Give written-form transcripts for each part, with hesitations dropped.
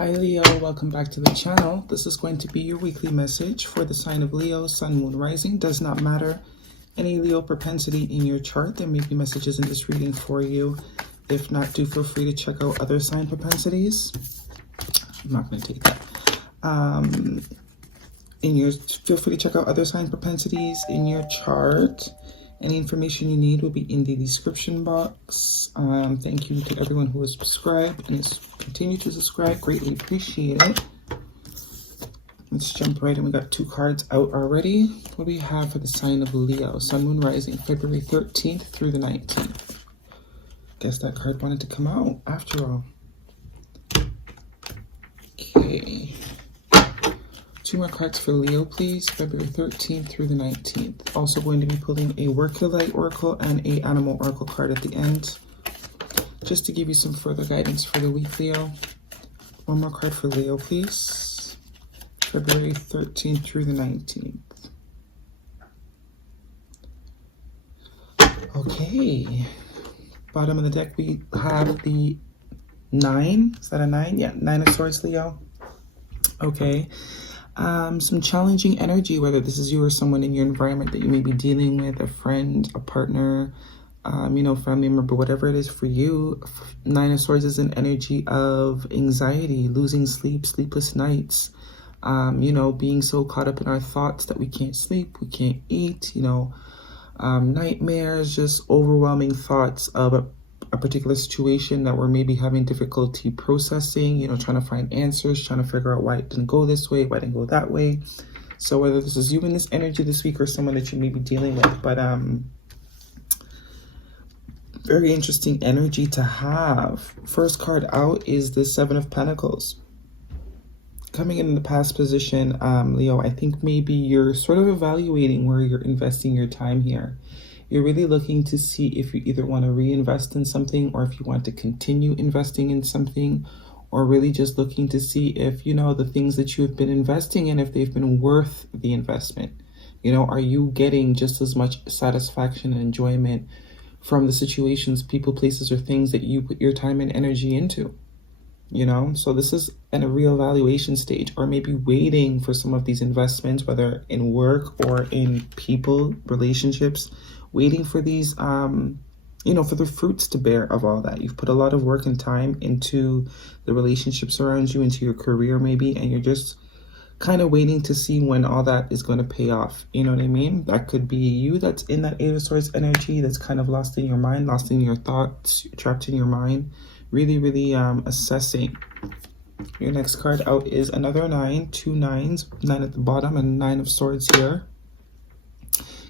Hi Leo, welcome back to the channel. This is going to be your weekly message for the sign of Leo, Sun, Moon, Rising. Does not matter any Leo propensity in your chart. There may be messages in this reading for you. If not, do feel free to check out other sign propensities. I'm not going to take that. Feel free to check out other sign propensities in your chart. Any information you need will be in the description box. Thank you to everyone who has subscribed and is continue to subscribe. Greatly appreciate it. Let's jump right in. We got 2 cards out already. What do we have for the sign of Leo? Sun, Moon, Rising, February 13th through the 19th. Guess that card wanted to come out after all. Okay. 2 more cards for Leo, please. February 13th through the 19th. Also going to be pulling a Work Your Light Oracle and a Animal Oracle card at the end, just to give you some further guidance for the week, Leo. 1 more card for Leo, please. February 13th through the 19th. Okay. Bottom of the deck, we have the 9. Is that a 9? Yeah, 9 of Swords, Leo. Okay. Some challenging energy, whether this is you or someone in your environment that you may be dealing with, a friend, a partner, family member, whatever it is for you. 9 of Swords is an energy of anxiety, losing sleep, sleepless nights, being so caught up in our thoughts that we can't sleep, we can't eat, nightmares, just overwhelming thoughts of a particular situation that we're maybe having difficulty processing, trying to find answers, trying to figure out why it didn't go this way, why it didn't go that way. So whether this is you in this energy this week or someone that you may be dealing with, but very interesting energy to have. First card out is the 7 of Pentacles. Coming in the past position, Leo, I think maybe you're sort of evaluating where you're investing your time here. You're really looking to see if you either want to reinvest in something or if you want to continue investing in something, or really just looking to see if, the things that you have been investing in, if they've been worth the investment. Are you getting just as much satisfaction and enjoyment from the situations, people, places, or things that you put your time and energy into? So this is at a reevaluation stage, or maybe waiting for some of these investments, whether in work or in people, relationships, waiting for these, for the fruits to bear of all that. You've put a lot of work and time into the relationships around you, into your career maybe, and you're just kind of waiting to see when all that is going to pay off. You know what I mean? That could be you that's in that 8 of Swords energy, that's kind of lost in your mind, lost in your thoughts, trapped in your mind, really, really assessing. Your next card out is another 9, 2 9s, 9 at the bottom and 9 of Swords here.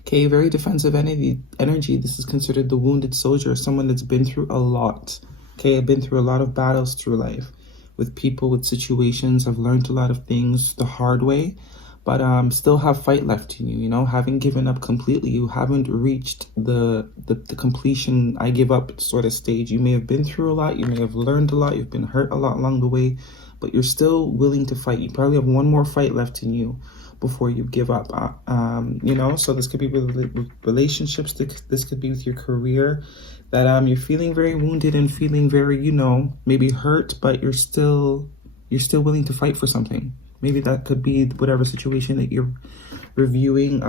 Okay, very defensive energy. This is considered the wounded soldier, someone that's been through a lot. Okay, I've been through a lot of battles through life with people, with situations. I've learned a lot of things the hard way, but still have fight left in you, haven't given up completely. You haven't reached the completion, I give up sort of stage. You may have been through a lot, you may have learned a lot, you've been hurt a lot along the way, but you're still willing to fight. You probably have one more fight left in you before you give up, so this could be with relationships, this could be with your career, that you're feeling very wounded and feeling very, maybe hurt, but you're still willing to fight for something. Maybe that could be whatever situation that you're reviewing,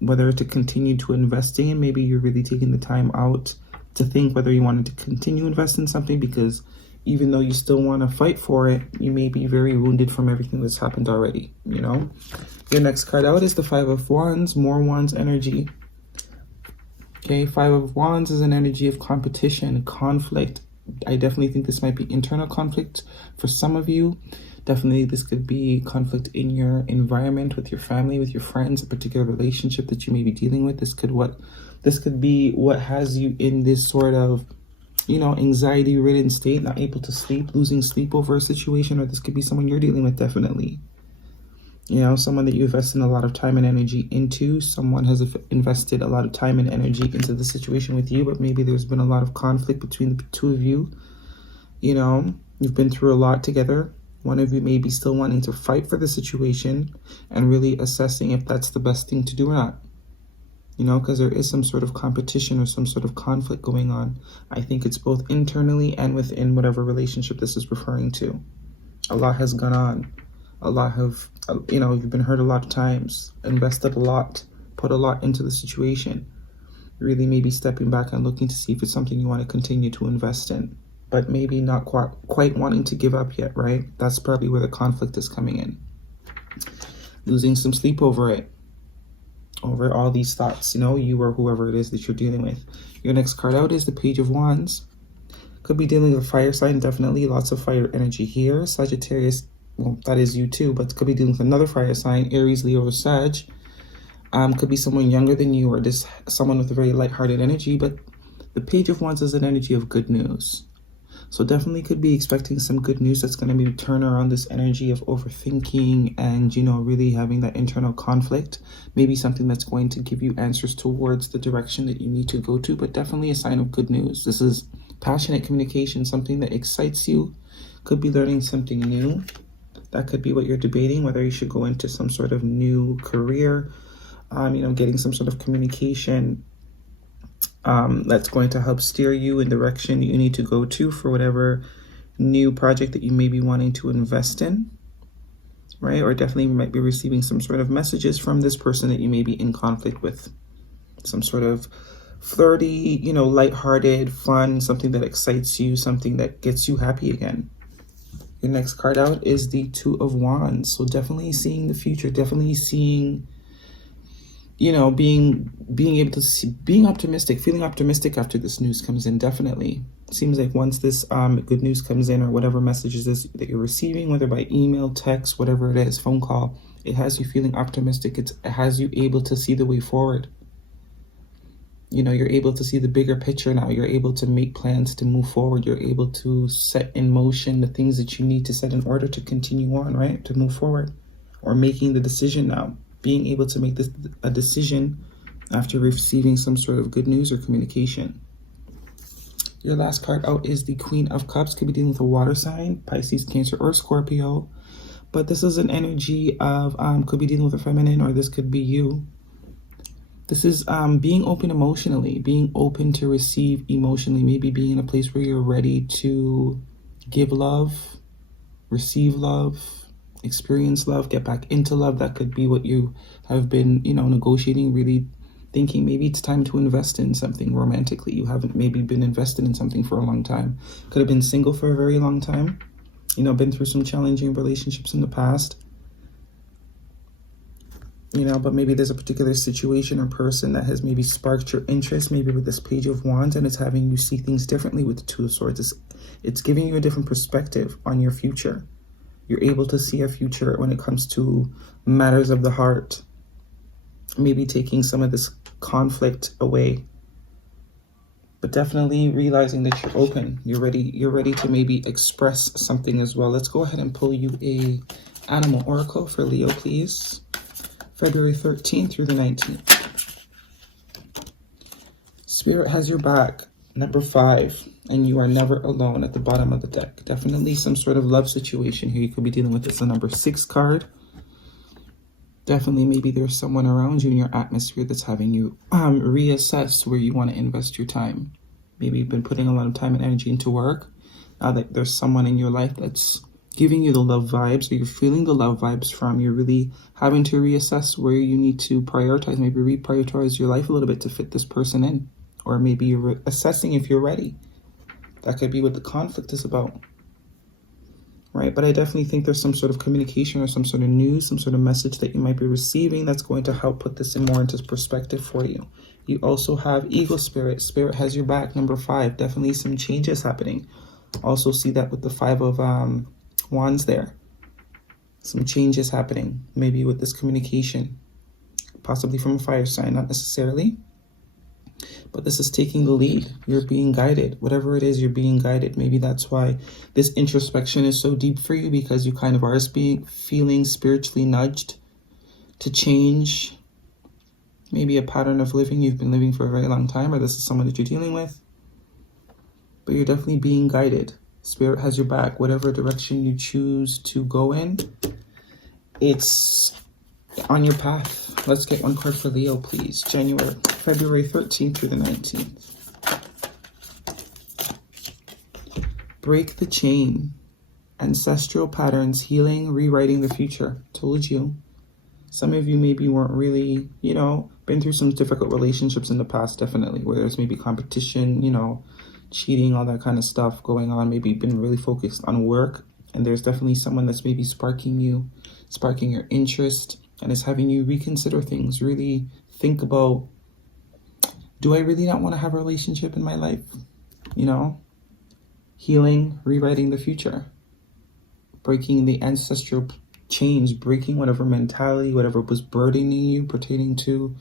whether to continue to investing in. Maybe you're really taking the time out to think whether you wanted to continue investing in something, because even though you still want to fight for it, you may be very wounded from everything that's happened already, Your next card out is the 5 of Wands, more Wands energy. Okay, 5 of Wands is an energy of competition, conflict. I definitely think this might be internal conflict for some of you. Definitely this could be conflict in your environment, with your family, with your friends, a particular relationship that you may be dealing with. This could be what has you in this sort of, anxiety-ridden state, not able to sleep, losing sleep over a situation, or this could be someone you're dealing with, definitely. Someone that you invest in a lot of time and energy into. Someone has invested a lot of time and energy into the situation with you, but maybe there's been a lot of conflict between the two of you. You've been through a lot together. One of you may be still wanting to fight for the situation and really assessing if that's the best thing to do or not. Because there is some sort of competition or some sort of conflict going on. I think it's both internally and within whatever relationship this is referring to. A lot has gone on. A lot have, you've been hurt a lot of times, invested a lot, put a lot into the situation. Really maybe stepping back and looking to see if it's something you want to continue to invest in, but maybe not quite wanting to give up yet, right? That's probably where the conflict is coming in. Losing some sleep over it, over all these thoughts, you or whoever it is that you're dealing with. Your next card out is the Page of Wands. Could be dealing with a fire sign, definitely. Lots of fire energy here. Sagittarius, well, that is you too, but could be dealing with another fire sign, Aries, Leo, or Sag. Could be someone younger than you, or just someone with a very lighthearted energy, but the Page of Wands is an energy of good news. So definitely could be expecting some good news that's going to maybe turn around this energy of overthinking and, really having that internal conflict. Maybe something that's going to give you answers towards the direction that you need to go to, but definitely a sign of good news. This is passionate communication, something that excites you. Could be learning something new. That could be what you're debating, whether you should go into some sort of new career, getting some sort of communication that's going to help steer you in the direction you need to go to for whatever new project that you may be wanting to invest in, right? Or definitely might be receiving some sort of messages from this person that you may be in conflict with. Some sort of flirty, lighthearted, fun, something that excites you, something that gets you happy again. Your next card out is the Two of Wands. So definitely seeing the future, definitely seeing, being able to see, being optimistic, feeling optimistic after this news comes in, definitely. Seems like once this good news comes in, or whatever messages that you're receiving, whether by email, text, whatever it is, phone call, it has you feeling optimistic. It has you able to see the way forward. You're able to see the bigger picture now. You're able to make plans to move forward. You're able to set in motion the things that you need to set in order to continue on, right? To move forward, or making the decision now. Being able to make a decision after receiving some sort of good news or communication. Your last card out is the Queen of Cups. Could be dealing with a water sign, Pisces, Cancer, or Scorpio. But this is an energy of, could be dealing with a feminine, or this could be you. This is being open emotionally, being open to receive emotionally, maybe being in a place where you're ready to give love, receive love, experience love, get back into love. That could be what you have been, negotiating, really thinking maybe it's time to invest in something romantically. You haven't maybe been invested in something for a long time. Could have been single for a very long time, been through some challenging relationships in the past. But maybe there's a particular situation or person that has maybe sparked your interest, maybe with this Page of Wands, and it's having you see things differently with the Two of Swords. It's giving you a different perspective on your future. You're able to see a future when it comes to matters of the heart, maybe taking some of this conflict away, but definitely realizing that you're open. You're ready to maybe express something as well. Let's go ahead and pull you a animal oracle for Leo, please. February 13th through the 19th. Spirit has your back, number 5, and you are never alone at the bottom of the deck. Definitely some sort of love situation here you could be dealing with. It's the number 6 card. Definitely maybe there's someone around you in your atmosphere that's having you reassess where you want to invest your time. Maybe you've been putting a lot of time and energy into work. Now that there's someone in your life that's giving you the love vibes, or you're feeling the love vibes from, you're really having to reassess where you need to prioritize, maybe reprioritize your life a little bit to fit this person in, or maybe you're assessing if you're ready. That could be what the conflict is about, right? But I definitely think there's some sort of communication or some sort of news, some sort of message that you might be receiving that's going to help put this in more into perspective for you. You also have Eagle Spirit. Spirit has your back, number 5. Definitely some changes happening. Also see that with the 5 of Wands there. Some changes happening, maybe with this communication, possibly from a fire sign, not necessarily, but this is taking the lead. You're being guided. Whatever it is, you're being guided. Maybe that's why this introspection is so deep for you, because you kind of are feeling spiritually nudged to change maybe a pattern of living you've been living for a very long time, or this is someone that you're dealing with, but you're definitely being guided. Spirit has your back. Whatever direction you choose to go in, it's on your path. Let's get one card for Leo, please. February 13th through the 19th. Break the chain. Ancestral patterns, healing, rewriting the future. Told you. Some of you maybe weren't really, been through some difficult relationships in the past, definitely, where there's maybe competition, cheating, all that kind of stuff going on. Maybe been really focused on work. And there's definitely someone that's maybe sparking your interest, and is having you reconsider things, really think about, do I really not want to have a relationship in my life? Healing, rewriting the future, breaking the ancestral chains, breaking whatever mentality, whatever was burdening you pertaining to,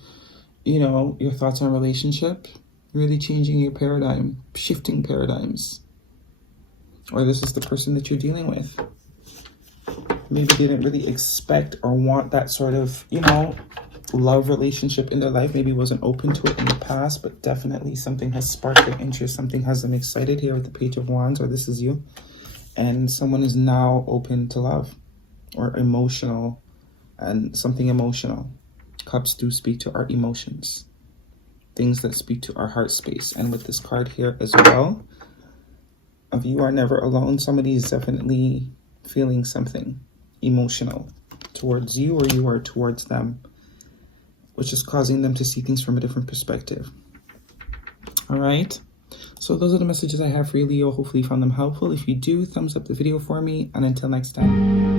your thoughts on relationship, really changing your paradigm, shifting paradigms. Or this is the person that you're dealing with. Maybe they didn't really expect or want that sort of, love relationship in their life. Maybe wasn't open to it in the past, but definitely something has sparked their interest. Something has them excited here with the Page of Wands, or this is you. And someone is now open to love or emotional, and something emotional. Cups do speak to our emotions, things that speak to our heart space. And with this card here as well, of you are never alone. Somebody is definitely feeling something emotional towards you, or you are towards them, which is causing them to see things from a different perspective. All right. So those are the messages I have for you, Leo. Hopefully you found them helpful. If you do, thumbs up the video for me. And until next time.